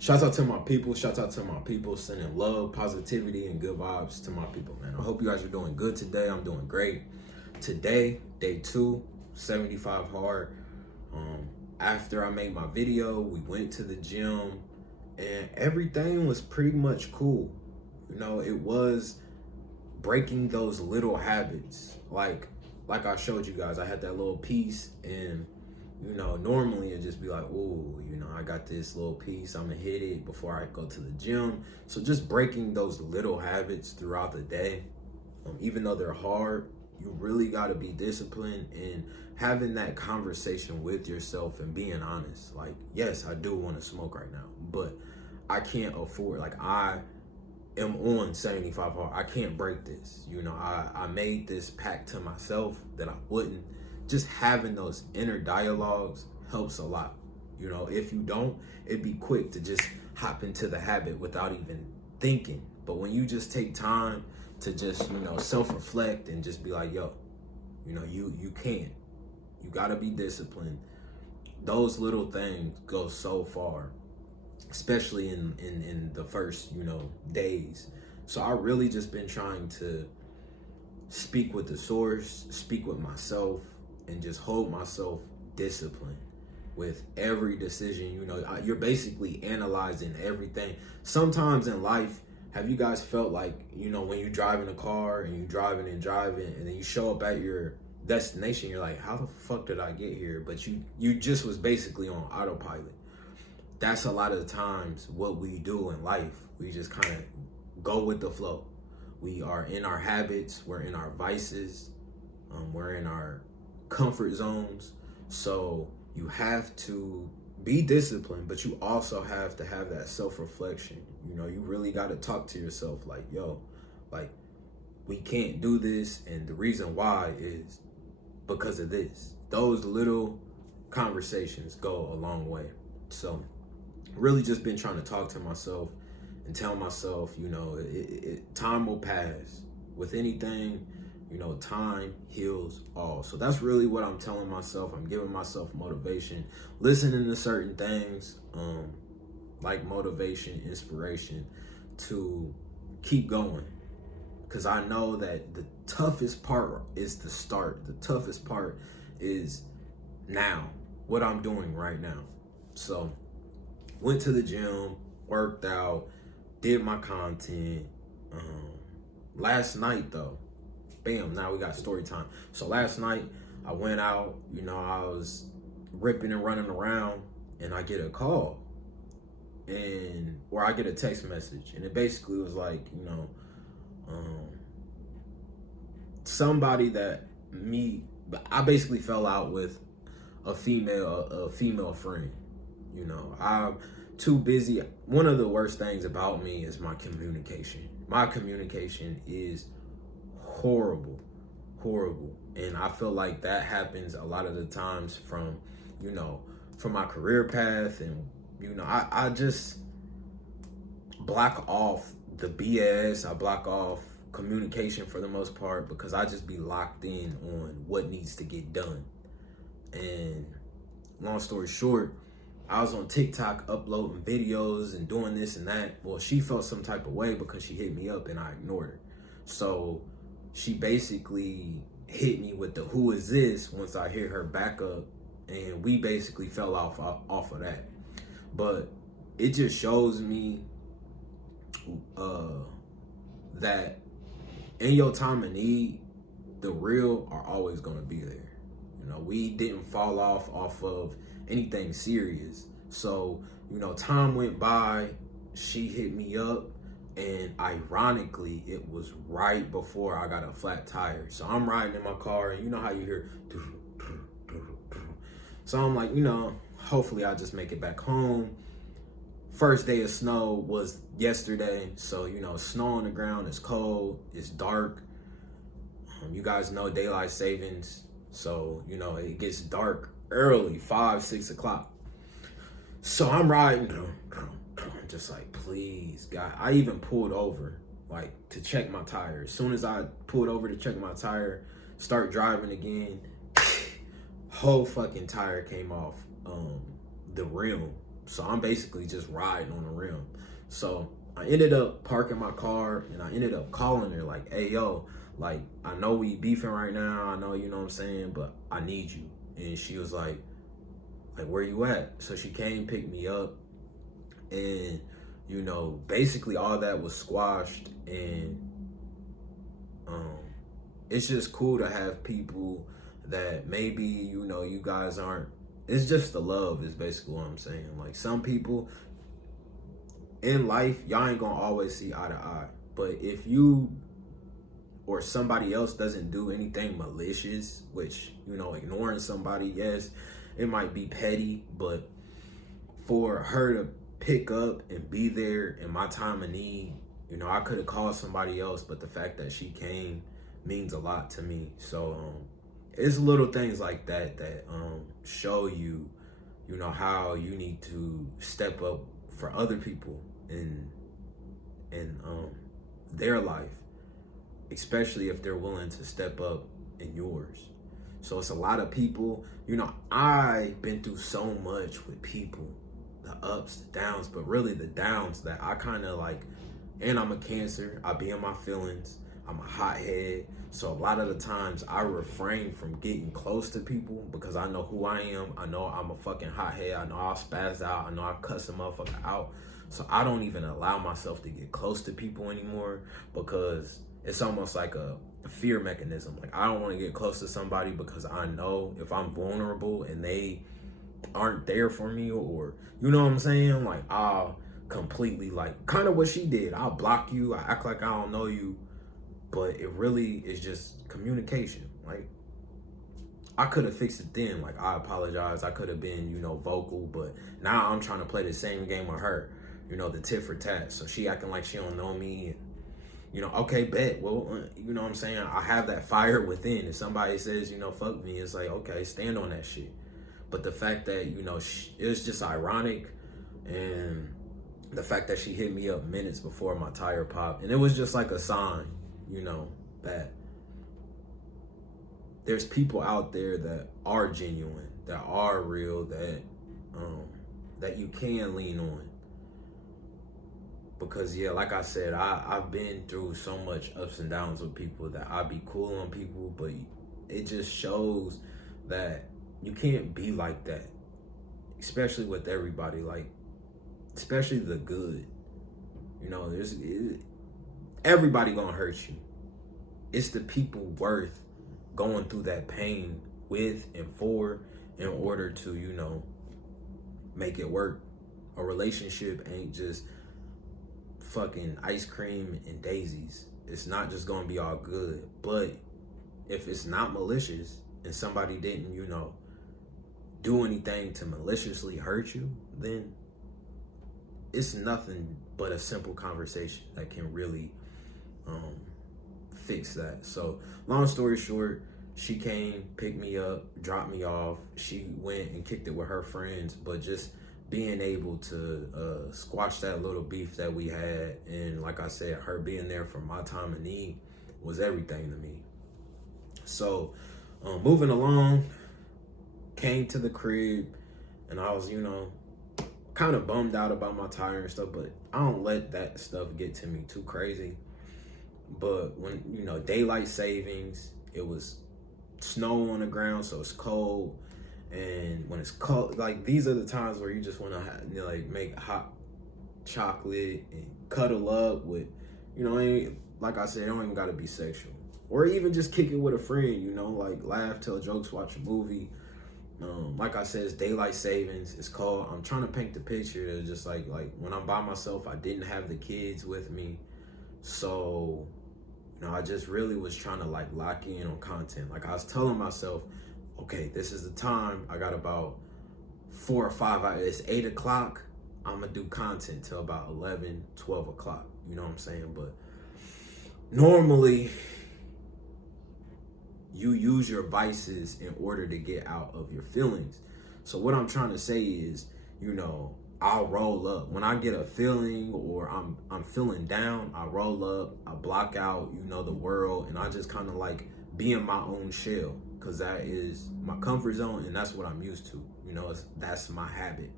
Shouts out to my people. Shouts out to my people. Sending love, positivity, and good vibes to my people, man. I hope you guys are doing good today. I'm doing great. Today, day 2, 75 hard. After I made my video, we went to the gym, and everything was pretty much cool. You know, it was breaking those little habits. Like I showed you guys, I had that little piece, and you know, normally it'd just be like, oh, you know, I got this little piece, I'm gonna hit it before I go to the gym. So just breaking those little habits throughout the day, even though they're hard, you really gotta be disciplined and having that conversation with yourself and being honest. Like, yes, I do wanna smoke right now, but I can't afford, like, I am on 75 hard. I can't break this. You know, I made this pact to myself that I wouldn't. Just having those inner dialogues helps a lot. You know, if you don't, it'd be quick to just hop into the habit without even thinking. But when you just take time to just, you know, self-reflect and just be like, yo, you know, you can't. You gotta be disciplined. Those little things go so far, especially in the first, you know, days. So I really just been trying to speak with the source, speak with myself, and just hold myself disciplined with every decision. You know, you're basically analyzing everything. Sometimes in life, have you guys felt like, you know, when you drive in a car and you driving and then you show up at your destination, you're like, how the fuck did I get here? But you just was basically on autopilot. That's a lot of the times what we do in life. We just kind of go with the flow. We are in our habits, we're in our vices, we're in our comfort zones. So you have to be disciplined, but you also have to have that self-reflection. You know, you really got to talk to yourself like, yo, like, we can't do this, and the reason why is because of this. Those little conversations go a long way. So really just been trying to talk to myself and tell myself, you know, time will pass. With anything, you know, time heals all. So that's really what I'm telling myself. I'm giving myself motivation, listening to certain things, like motivation, inspiration, to keep going. Because I know that the toughest part is the start. The toughest part is now, what I'm doing right now. So went to the gym, worked out, did my content. Last night though, bam, now we got story time. So last night I went out, you know, I was ripping and running around, and I get a call, or I get a text message, and it basically was like, you know, somebody that I basically fell out with a female friend. You know, I'm too busy. One of the worst things about me is my communication. My communication is horrible. And I feel like that happens a lot of the times from my career path. And, you know, I just block off the BS. I block off communication for the most part because I just be locked in on what needs to get done. And long story short, I was on TikTok uploading videos and doing this and that. Well, she felt some type of way because she hit me up and I ignored her. So she basically hit me with the who is this once I hit her back up, and we basically fell off of that. But it just shows me that in your time of need, the real are always going to be there. You know, we didn't fall off of anything serious. So, you know, time went by, she hit me up, and ironically, it was right before I got a flat tire. So I'm riding in my car, and you know how you hear, so I'm like, you know, hopefully I'll just make it back home. First day of snow was yesterday. So, you know, snow on the ground, it's cold, it's dark. You guys know daylight savings. So, you know, it gets dark early, 5, 6 o'clock. So I'm riding, I'm just like, please, God. I even pulled over, like, to check my tire. As soon as I pulled over to check my tire, start driving again, whole fucking tire came off the rim. So I'm basically just riding on the rim. So I ended up parking my car and I ended up calling her like, hey, yo, like, I know we beefing right now. I know, you know what I'm saying, but I need you. And she was like, where you at? So she came, picked me up, and, you know, basically all that was squashed. And it's just cool to have people that maybe, you know, you guys aren't, it's just the love is basically what I'm saying. Like, some people in life, y'all ain't gonna always see eye to eye. But if you or somebody else doesn't do anything malicious, which, you know, ignoring somebody, yes, it might be petty, but for her to pick up and be there in my time of need, you know, I could have called somebody else, but the fact that she came means a lot to me. So it's little things like that that show you, you know, how you need to step up for other people in their life, especially if they're willing to step up in yours. So it's a lot of people, you know, I've been through so much with people, the ups, the downs, but really the downs that I kind of like, and I'm a Cancer, I be in my feelings, I'm a hothead. So a lot of the times I refrain from getting close to people because I know who I am. I know I'm a fucking hothead. I know I'll spaz out. I know I'll cuss a motherfucker out. So I don't even allow myself to get close to people anymore because it's almost like a fear mechanism. Like, I don't want to get close to somebody because I know if I'm vulnerable and they aren't there for me, or, you know what I'm saying? Like, I'll completely, like, kind of what she did. I'll block you. I act like I don't know you. But it really is just communication. Like, I could have fixed it then. Like, I apologize. I could have been, you know, vocal. But now I'm trying to play the same game with her. You know, the tit for tat. So she acting like she don't know me. And, you know, okay, bet. Well, you know what I'm saying? I have that fire within. If somebody says, you know, fuck me, it's like, okay, stand on that shit. But the fact that, you know, it was just ironic. And the fact that she hit me up minutes before my tire popped. And it was just like a sign, you know, that there's people out there that are genuine, that are real, that you can lean on. Because, yeah, like I said, I've been through so much ups and downs with people that I be cool on people, but it just shows that you can't be like that, especially with everybody, like, especially the good. You know, everybody gonna hurt you. It's the people worth going through that pain with and for in order to, you know, make it work. A relationship ain't just fucking ice cream and daisies. It's not just gonna be all good. But if it's not malicious and somebody didn't, you know, do anything to maliciously hurt you, then it's nothing but a simple conversation that can really fix that. So long story short, she came, picked me up, dropped me off. She went and kicked it with her friends, but just being able to squash that little beef that we had, and like I said, her being there for my time of need was everything to me. So moving along, came to the crib, and I was, you know, kind of bummed out about my tire and stuff, but I don't let that stuff get to me too crazy. But when, you know, daylight savings, it was snow on the ground, so it's cold. And when it's cold, like, these are the times where you just want to, you know, like, make hot chocolate and cuddle up with, you know, like I said, it don't even got to be sexual. Or even just kick it with a friend, you know, like, laugh, tell jokes, watch a movie. Like I said, it's daylight savings. It's cold. I'm trying to paint the picture. It's just like when I'm by myself, I didn't have the kids with me. So, you know, I just really was trying to, like, lock in on content. Like, I was telling myself, okay, this is the time. I got about 4 or 5 hours. It's 8 o'clock. I'm going to do content till about 11, 12 o'clock. You know what I'm saying? But normally, you use your vices in order to get out of your feelings. So what I'm trying to say is, you know, I'll roll up. When I get a feeling or I'm feeling down, I roll up, I block out, you know, the world, and I just kind of like be in my own shell, because that is my comfort zone and that's what I'm used to. You know, that's my habit.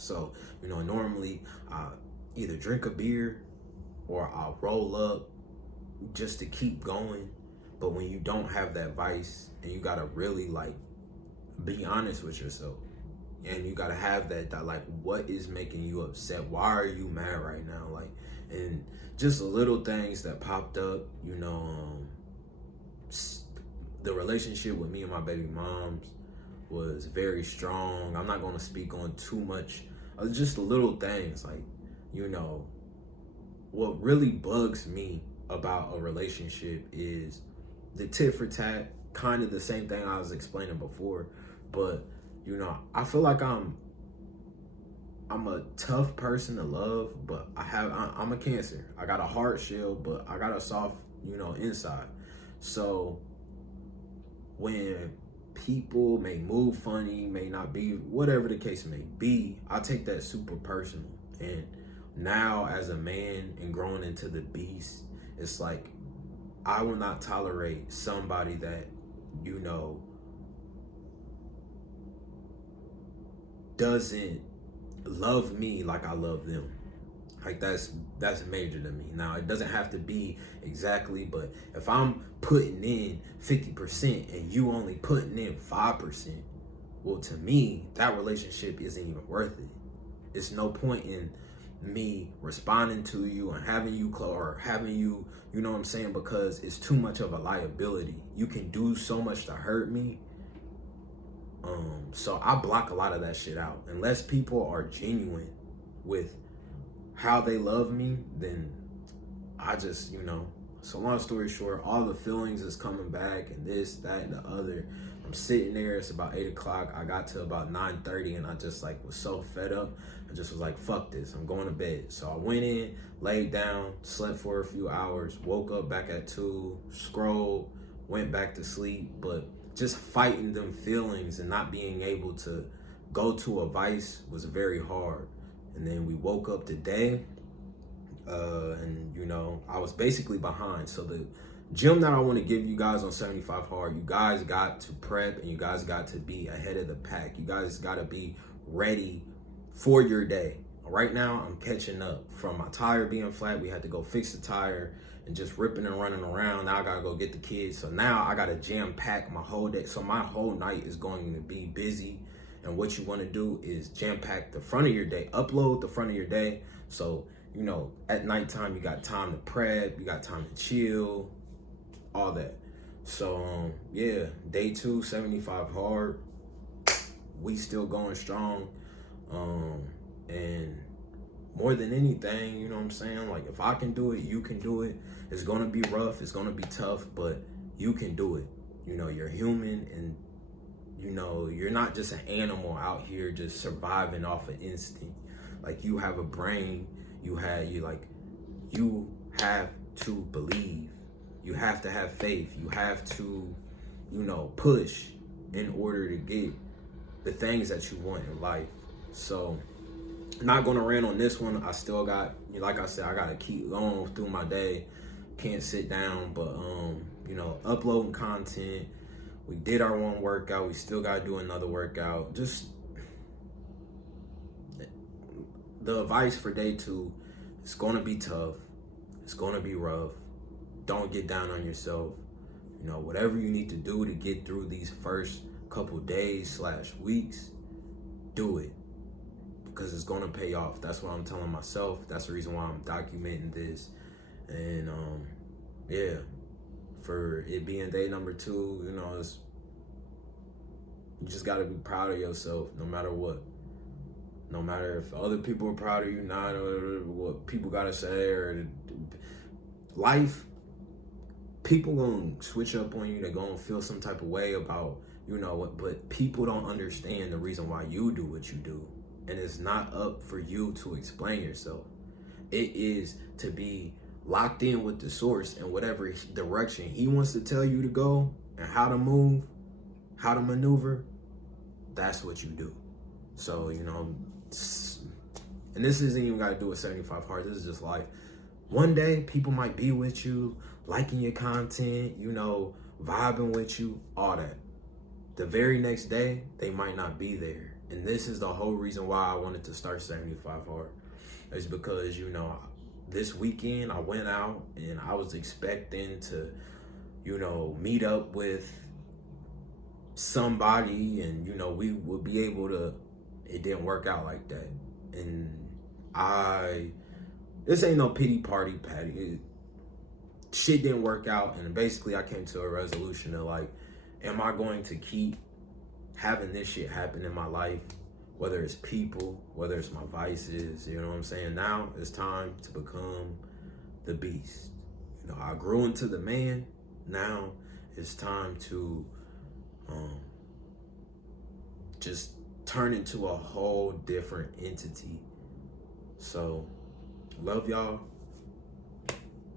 So, you know, normally I either drink a beer or I'll roll up just to keep going. But when you don't have that vice and you gotta really like be honest with yourself, and you gotta have that like, what is making you upset? Why are you mad right now? Like, and just little things that popped up, you know, the relationship with me and my baby moms was very strong. I'm not gonna speak on too much, just little things like, you know, what really bugs me about a relationship is the tit for tat, kind of the same thing I was explaining before. But, you know, I feel like I'm a tough person to love, but I'm a Cancer. I got a hard shell, but I got a soft, you know, inside. So when people may move funny, may not be, whatever the case may be, I take that super personal. And now as a man and growing into the beast, it's like, I will not tolerate somebody that, you know, doesn't love me like I love them. Like that's major to me. Now it doesn't have to be exactly, but if I'm putting in 50% and you only putting in 5%, well, to me, that relationship isn't even worth it. It's no point in me responding to you and having you or having you, you know what I'm saying, because it's too much of a liability. You can do so much to hurt me. So I block a lot of that shit out. Unless people are genuine with how they love me, then I just, you know, so long story short, all the feelings is coming back and this, that, and the other. I'm sitting there, it's about 8 o'clock. I got to about 9:30 and I just like was so fed up. I just was like, fuck this, I'm going to bed. So I went in, laid down, slept for a few hours, woke up back at 2, scrolled, went back to sleep. But just fighting them feelings and not being able to go to a vice was very hard. And then we woke up today, and you know, I was basically behind. So the gym that I want to give you guys on 75 Hard, you guys got to prep and you guys got to be ahead of the pack. You guys got to be ready for your day. Right now, I'm catching up from my tire being flat. We had to go fix the tire and just ripping and running around. Now I gotta go get the kids. So now I gotta jam pack my whole day. So my whole night is going to be busy. And what you want to do is jam pack the front of your day, upload the front of your day. So, you know, at nighttime, you got time to prep, you got time to chill, all that. So, yeah, day 2, 75 Hard. We still going strong. And more than anything, you know what I'm saying? Like, if I can do it, you can do it. It's going to be rough. It's going to be tough, but you can do it. You know, you're human, and, you know, you're not just an animal out here just surviving off of instinct. Like, you have a brain. You have to believe. You have to have faith. You have to, you know, push in order to get the things that you want in life. So, not gonna rant on this one. I still got, like I said, I gotta keep going through my day. Can't sit down, but you know, uploading content. We did our one workout. We still gotta do another workout. Just the advice for day 2, it's gonna be tough. It's gonna be rough. Don't get down on yourself. You know, whatever you need to do to get through these first couple days / weeks, do it. Because it's gonna pay off. That's what I'm telling myself. That's the reason why I'm documenting this. And yeah, for it being day number 2, you know, you just gotta be proud of yourself no matter what. No matter if other people are proud of you, not, or what people gotta say, or life, people gonna switch up on you. They're gonna feel some type of way about, you know what, but people don't understand the reason why you do what you do. And it's not up for you to explain yourself. It is to be locked in with the source, and whatever direction he wants to tell you to go and how to move, how to maneuver, that's what you do. So, you know, and this isn't even got to do with 75 Hard. This is just life. One day, people might be with you, liking your content, you know, vibing with you, all that. The very next day, they might not be there. And this is the whole reason why I wanted to start 75 Hard. It's because, you know, this weekend I went out and I was expecting to, you know, meet up with somebody and, you know, we would be able to, it didn't work out like that. And this ain't no pity party, Patty. Shit didn't work out, and basically I came to a resolution of like, am I going to keep having this shit happen in my life? Whether it's people, whether it's my vices, you know what I'm saying? Now it's time to become the beast. You know, I grew into the man. Now it's time to just turn into a whole different entity. So, love y'all.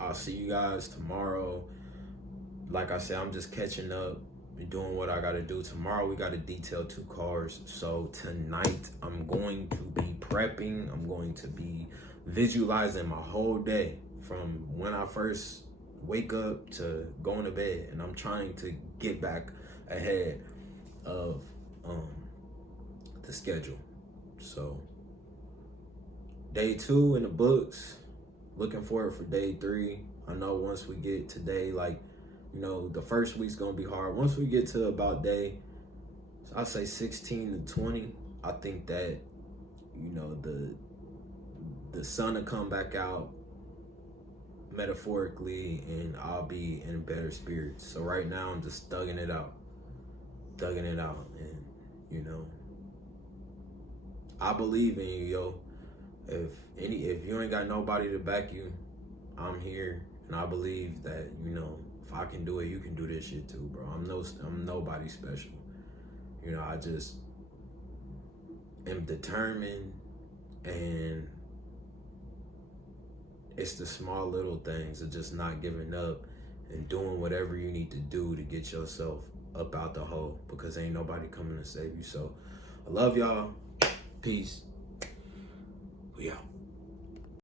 I'll see you guys tomorrow. Like I said, I'm just catching up, doing what I gotta do. Tomorrow we gotta detail 2 cars. So tonight I'm going to be prepping. I'm going to be visualizing my whole day from when I first wake up to going to bed. And I'm trying to get back ahead of the schedule. So day 2 in the books. Looking forward for day 3. I know once we get to day, like, you know, the first week's gonna be hard. Once we get to about day, I'd say 16 to 20, I think that, you know, the sun will come back out metaphorically and I'll be in better spirits. So right now I'm just thugging it out. And, you know, I believe in you, yo. If you ain't got nobody to back you, I'm here, and I believe that, you know, if I can do it, you can do this shit too, bro. I'm nobody special. You know, I just am determined, and it's the small little things of just not giving up and doing whatever you need to do to get yourself up out the hole, because ain't nobody coming to save you. So I love y'all. Peace. We out.